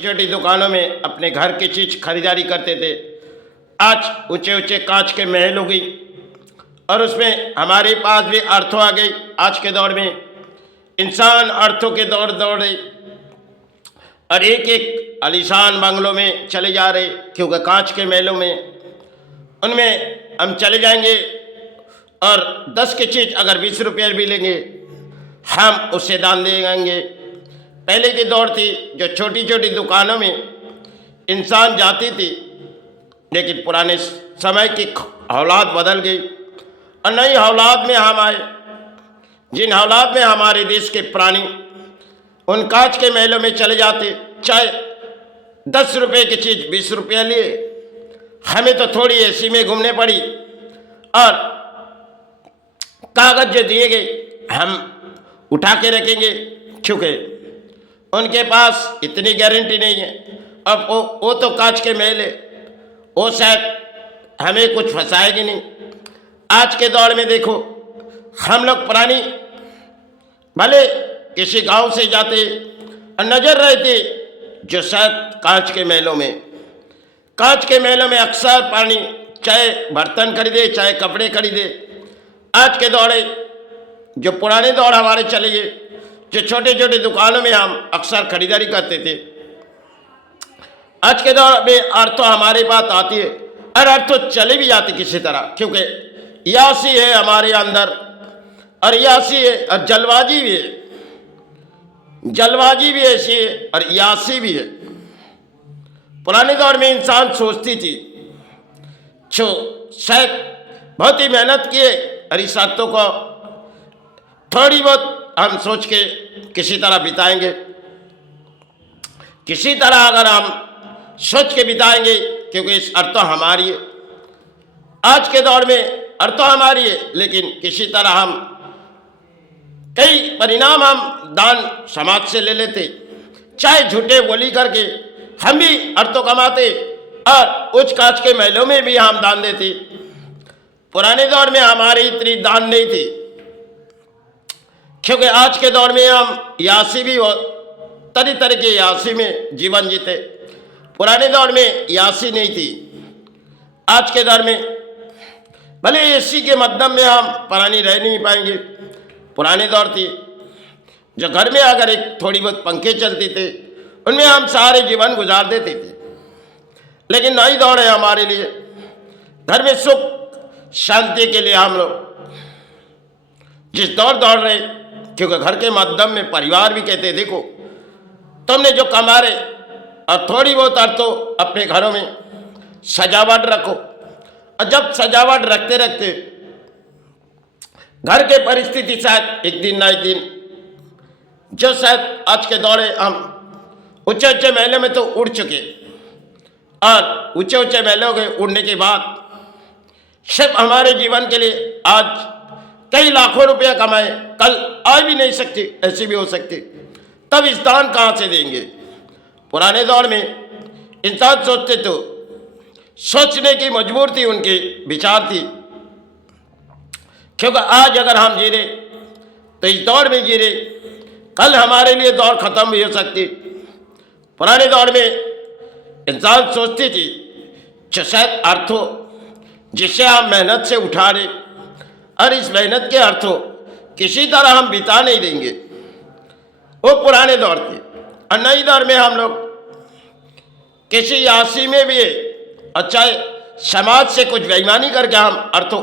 छोटी छोटी दुकानों में अपने घर की चीज खरीदारी करते थे। आज ऊंचे ऊंचे कांच के महल हो गई और उसमें हमारे पास भी अर्थों आ गई। आज के दौर में इंसान अर्थों के दौड़ दौड़ रहे और एक एक आलीशान बंगलों में चले जा रहे, क्योंकि कांच के महलों में उनमें हम चले जाएंगे और 10 की चीज़ अगर 20 रुपये भी लेंगे हम उसे दान दे देंगे। पहले की दौर थी जो छोटी छोटी दुकानों में इंसान जाती थी, लेकिन पुराने समय की औलाद बदल गई और नई औलाद में हम आए। जिन औलाद में हमारे देश के प्राणी उन कांच के महलों में चले जाते, चाहे 10 रुपये की चीज़ 20 रुपया लिए, हमें तो थोड़ी एसी में घूमने पड़ी और कागज जो दिए गए हम उठा के रखेंगे, क्योंकि उनके पास इतनी गारंटी नहीं है। अब वो तो कांच के महल है, वो शायद हमें कुछ फंसाएगी नहीं। आज के दौर में देखो, हम लोग पुरानी भले किसी गांव से जाते और नजर रहते जो शायद कांच के महलों में अक्सर पानी, चाहे बर्तन खरीदे चाहे कपड़े खरीदे। आज के दौरे जो पुराने दौर हमारे चले गए, जो छोटे छोटे दुकानों में हम अक्सर खरीदारी करते थे, आज के दौर में अर्थों हमारे पास आती है और अर्थों चले भी जाती किसी तरह, क्योंकि यासी है हमारे अंदर और यासी है और जलबाजी भी है। जलबाजी भी ऐसी है और यासी भी है। पुराने दौर में इंसान सोचती थी जो शायद बहुत ही मेहनत किए और इस अर्थों को थोड़ी बहुत हम सोच के किसी तरह बिताएंगे, किसी तरह अगर हम सोच के बिताएंगे, क्योंकि इस अर्थों हमारी है। आज के दौर में अर्थों हमारी है, लेकिन किसी तरह हम कई परिणाम हम दान समाज से ले लेते, चाहे झूठे बोली करके हम भी अर्थों कमाते और उच्च कांच के महलों में भी हम दान देते। पुराने दौर में हमारी इतनी दान नहीं थी, क्योंकि आज के दौर में हम यासी भी हो, तरह तरह के यासी में जीवन जीते। पुराने दौर में यासी नहीं थी। आज के दौर में भले एसी के मध्यम में हम पुरानी रह नहीं पाएंगे। पुराने दौर थी जो घर में अगर एक थोड़ी बहुत पंखे चलते थे उनमें हम सारे जीवन गुजार देते थे। लेकिन नई दौर है हमारे लिए, घर में सुख शांति के लिए हम लोग जिस दौर दौड़ रहे, क्योंकि घर के माध्यम में परिवार भी कहते देखो तुमने जो कमा रहे और थोड़ी बहुत अर्थों अपने घरों में सजावट रखो। और जब सजावट रखते रखते घर के परिस्थिति शायद एक दिन ना एक दिन, जो शायद आज के दौरे हम ऊंचे ऊंचे महलों में तो उड़ चुके और ऊंचे ऊंचे महलों के उड़ने के बाद सिर्फ हमारे जीवन के लिए आज कई लाखों रुपया कमाए, कल आ भी नहीं सकती, ऐसी भी हो सकती, तब इस दान कहाँ से देंगे। पुराने दौर में इंसान सोचते तो सोचने की मजबूर थी, उनके विचार थी, क्योंकि आज अगर हम जी रहे तो इस दौर में जी रहे, कल हमारे लिए दौर खत्म भी हो सकती। पुराने दौर में इंसान सोचती थी जो शायद अर्थों जिससे हम मेहनत से उठा रहे और इस मेहनत के अर्थों किसी तरह हम बिता नहीं देंगे, वो पुराने दौर थे। और नई दौर में हम लोग किसी यासी में भी अच्छा समाज से कुछ बेईमानी करके हम अर्थों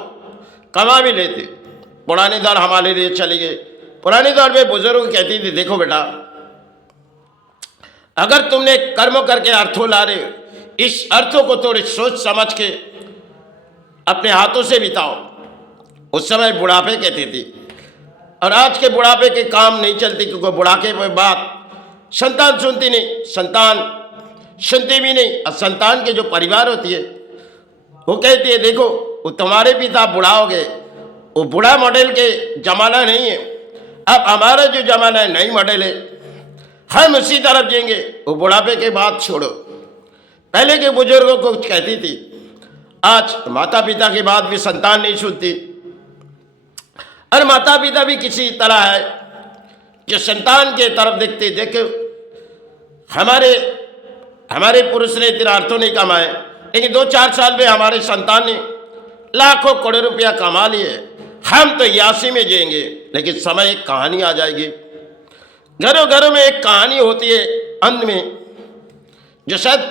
कमा भी लेते। पुराने दौर हमारे लिए चले गए। पुराने दौर में बुजुर्ग कहती थी देखो बेटा, अगर तुमने कर्म करके अर्थों ला रहे, इस अर्थों को थोड़ी सोच समझ के अपने हाथों से बिताओ। उस समय बुढ़ापे कहती थी, और आज के बुढ़ापे के काम नहीं चलते, क्योंकि बुढ़ापे के बाद संतान सुनती नहीं, संतान सुनती भी नहीं। और संतान के जो परिवार होती है वो कहती है देखो वो तुम्हारे पिता बुढ़ा हो गए, वो बुढ़ा मॉडल के जमाना नहीं है, अब हमारा जो जमाना है नई मॉडल है, हम उसी तरफ जाएंगे। वो बुढ़ापे के बाद छोड़ो। पहले के बुजुर्गों को कुछ कहती थी, आज माता पिता के बाद भी संतान नहीं सुनती। और माता पिता भी किसी तरह है जो संतान के तरफ देखते, देखो हमारे हमारे पुरुष ने इतना अर्थों नहीं कमाए, लेकिन 2-4 साल में हमारे संतान ने लाखों करोड़ रुपया कमा लिए। हम तो यासी में जिएंगे, लेकिन समय एक कहानी आ जाएगी। घरों घरों में एक कहानी होती है अंत में, जो शायद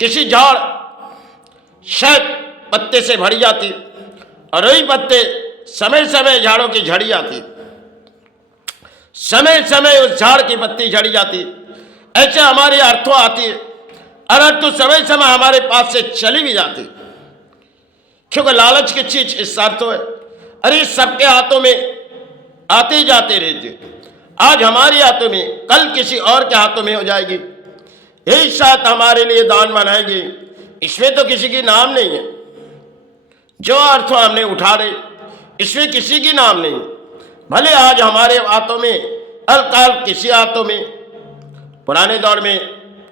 किसी झाड़ शायद पत्ते से भरी जाती और वही पत्ते समय समय झाड़ों की झड़ी जाती, समय समय उस झाड़ की पत्ती झड़ी जाती। ऐसे हमारे अर्थों आती है और अर्थ समय समय हमारे पास से चली भी जाती, क्योंकि लालच की चीज इस अर्थों है। अरे सबके हाथों में आते जाते रहते, आज हमारे हाथों में कल किसी और के हाथों में हो जाएगी। यही साथ हमारे लिए दान बनाएगी, इसमें तो किसी की नाम नहीं है। जो अर्थ हमने उठा रहे इसमें किसी की नाम नहीं। भले आज हमारे हाथों में अलकाल किसी हाथों में। पुराने दौर में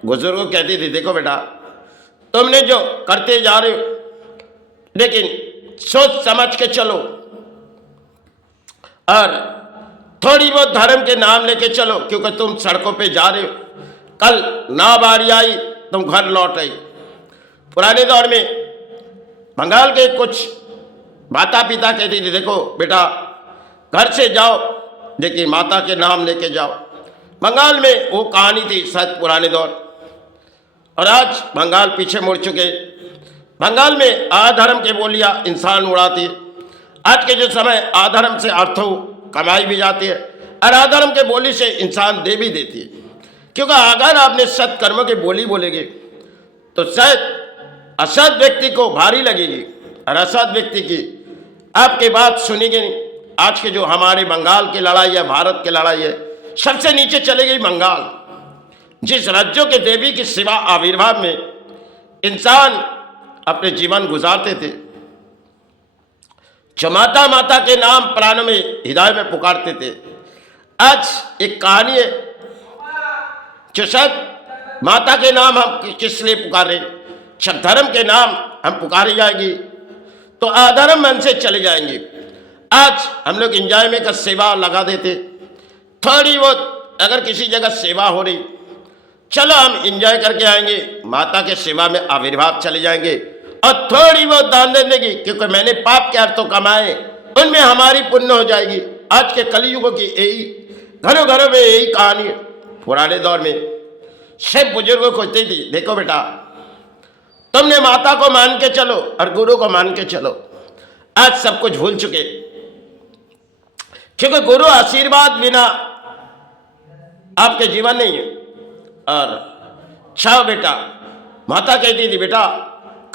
बुजुर्ग कहते थे, देखो बेटा तुमने जो करते जा रहे हो, लेकिन सोच समझ के चलो और थोड़ी बहुत धर्म के नाम लेके चलो, क्योंकि तुम सड़कों पे जा रहे हो, कल ना बारी आई तुम घर लौट आई। पुराने दौर में बंगाल के कुछ माता पिता कहते थे, देखो बेटा घर से जाओ लेकिन माता के नाम लेके जाओ। बंगाल में वो कहानी थी शायद पुराने दौर, और आज बंगाल पीछे मुड़ चुके। बंगाल में अधर्म के बोलियां इंसान उड़ाती है। आज के जो समय अधर्म से अर्थों कमाई भी जाती है और अधर्म के बोली से इंसान दे भी देती है, क्योंकि अगर आपने सत कर्म के बोली बोलेंगे तो शायद असद व्यक्ति को भारी लगेगी और असद व्यक्ति की आपकी बात सुनेंगे नहीं। आज के जो हमारे बंगाल की लड़ाई है, भारत की लड़ाई है, सबसे नीचे चले गई बंगाल। जिस राज्यों के देवी की सेवा आविर्भाव में इंसान अपने जीवन गुजारते थे, जो माता माता के नाम प्राणों में हृदय में पुकारते थे, आज एक कहानी है जो शायद माता के नाम हम किस लिए पुकारे, जब धर्म के नाम हम पुकारी जाएगी तो अधर्म मन से चले जाएंगे। आज हम लोग एंजॉय में का सेवा लगा देते, थोड़ी बहुत अगर किसी जगह सेवा हो रही, चलो हम एंजॉय करके आएंगे, माता के सेवा में आविर्भाव चले जाएंगे और थोड़ी बहुत दान दे देंगे, क्योंकि मैंने पाप के अर्थों कमाए, उनमें हमारी पुण्य हो जाएगी। आज के कलयुगों की यही घरों घरों में यही कहानी है। पुराने दौर में सब बुजुर्गों को कहती थी, देखो बेटा तुमने माता को मान के चलो और गुरु को मान के चलो। आज सब कुछ भूल चुके, क्योंकि गुरु आशीर्वाद बिना आपके जीवन नहीं है। और छाओ बेटा, माता कहती थी, बेटा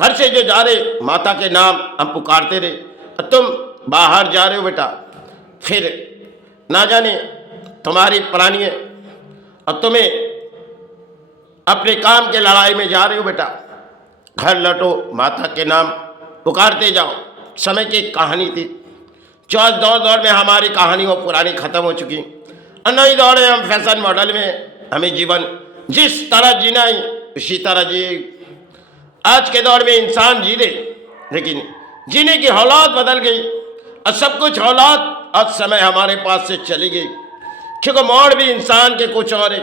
घर से जो जा रहे माता के नाम हम पुकारते रहे, और तुम बाहर जा रहे हो बेटा, फिर ना जाने तुम्हारी प्राणी है और तुम्हें अपने काम के लड़ाई में जा रहे हो बेटा, घर लौटो, माता के नाम पुकारते जाओ। समय की कहानी थी, जो आज दौर दौर में हमारी कहानी वो पुरानी खत्म हो चुकी और नई दौड़ है। हम फैशन मॉडल में हमें जीवन जिस तरह जीना है उसी तरह जिए। आज के दौर में इंसान जी रहे, लेकिन जीने की हालात बदल गई और सब कुछ हालात आज समय हमारे पास से चली गई, क्योंकि मोड़ भी इंसान के कुछ और है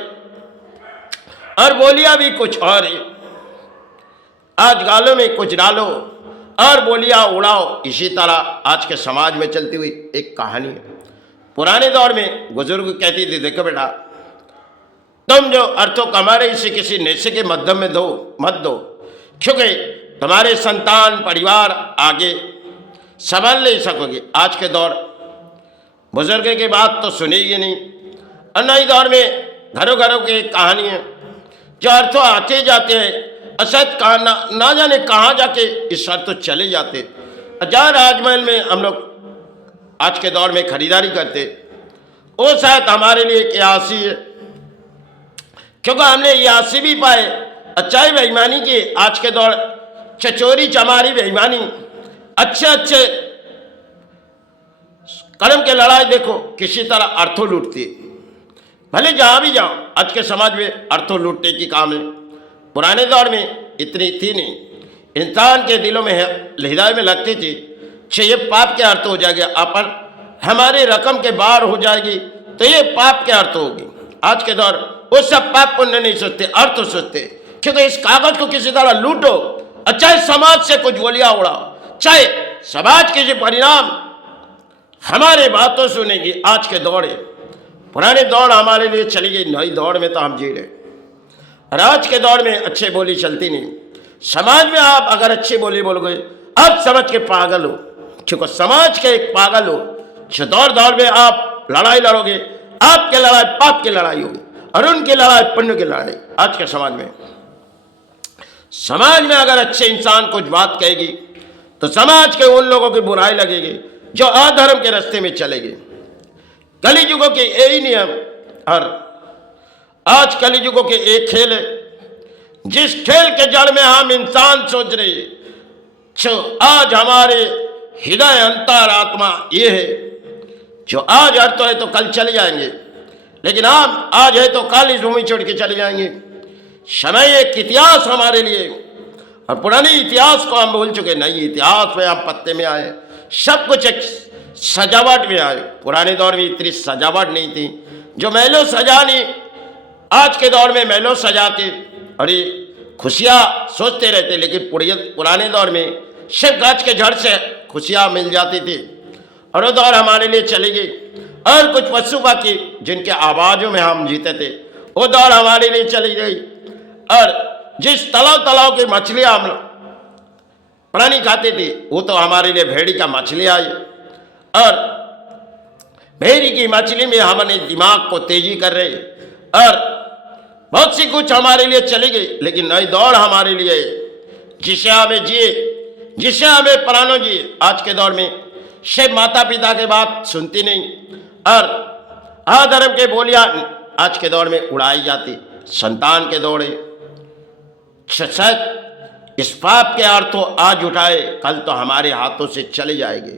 और बोलियां भी कुछ और है। आज गालों में कुछ डालो और बोलियां उड़ाओ, इसी तरह आज के समाज में चलती हुई एक कहानी है। पुराने दौर में बुजुर्ग कहती थी, देखो बेटा तुम जो अर्थों कमा रहे इसे किसी नेशे के माध्यम में दो मत दो, क्योंकि तुम्हारे संतान परिवार आगे संभाल नहीं सकोगे। आज के दौर बुजुर्ग की बात तो सुनेगी नहीं और नई दौर में घरों घरों की एक कहानी है, जो अर्थों आते जाते हैं असत कहा ना जाने कहाँ जाके इस अर्थ तो चले जाते। जहाँ राजमहल में हम लोग आज के दौर में खरीदारी करते, वो शायद हमारे लिए एक यासी है, क्योंकि हमने यासी भी पाए, अच्छाई बेईमानी की। आज के दौर चचोरी चमारी बेईमानी, अच्छे अच्छे कलम के लड़ाई देखो किसी तरह अर्थों लूटती है। भले जहाँ भी जाओ आज के समाज में अर्थों लूटने की काम है। पुराने दौर में इतनी थी नहीं, इंसान के दिलों में हृदय में लगती थी कि ये पाप के अर्थ हो जाएगा, अपन हमारे रकम के बाहर हो जाएगी तो ये पाप के अर्थ होगी। आज के दौर वो सब पाप पुण्य नहीं सोचते, अर्थ सोचते क्योंकि इस कागज को किसी तरह लूटो और चाहे समाज से कुछ गोलियां उड़ाओ, चाहे समाज के जो परिणाम हमारे बातों सुनेगी। आज के दौड़ है, पुराने दौड़ हमारे लिए चली गई, नई दौड़ में तो हम जी रहे। और आज के दौर में अच्छी बोली चलती नहीं। समाज में आप अगर अच्छी बोली बोलोगे आप समझ के पागल हो, क्योंकि समाज के एक पागल हो जो दौर दौर में आप लड़ाई लड़ोगे, आपकी लड़ाई पाप की लड़ाई होगी और उनकी लड़ाई पुण्य की लड़ाई। आज के समाज में अगर अच्छे इंसान कुछ बात कहेगी तो समाज के उन लोगों की बुराई लगेगी जो अधर्म के रास्ते में चलेगी। कलियुगों के यही नियम। और आज कलियुगों के एक खेल है, जिस खेल के जड़ में हम इंसान सोच रहे हैं, जो आज हमारे हृदय अंतरात्मा ये है, जो आज अर्थ है तो कल चले जाएंगे, लेकिन हम आज है तो कल इस भूमि छोड़ के चले जाएंगे। समय एक इतिहास हमारे लिए, और पुराने इतिहास को हम भूल चुके। नई इतिहास में हम पत्ते में आए, सब कुछ एक सजावट में आए। पुराने दौर में इतनी सजावट नहीं थी, जो महलों सजानी आज के दौर में महलों सजाते और ये खुशियाँ सोचते रहते, लेकिन पुराने दौर में सिर्फ गाछ के जड़ से खुशियाँ मिल जाती थी और वो दौर हमारे लिए चली गई। और कुछ पशु बाकी जिनके आवाज़ों में हम जीते थे, वो दौर हमारे लिए चली गई। और जिस तालाब की मछलियाँ हम प्राणी खाते थे, वो तो हमारे लिए भेड़ी का मछली आई। और भेड़ी की मछली में हमने दिमाग को तेजी कर रहे और बहुत सी कुछ हमारे लिए चली गई। लेकिन नई दौड़ हमारे लिए, जिसे हमें जिए, जिसे हमें प्राणों जिए। आज के दौर में सिर्फ माता पिता के बात सुनती नहीं और अधर्म के बोलियां आज के दौर में उड़ाई जाती। संतान के दौड़े शायद इस पाप के अर्थों आज उठाए, कल तो हमारे हाथों से चले जाएंगे।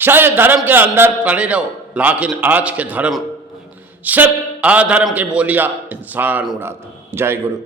चाहे धर्म के अंदर पड़े रहो, लेकिन आज के धर्म सिर्फ अधर्म के बोलियां इंसान उड़ाता। जय गुरु।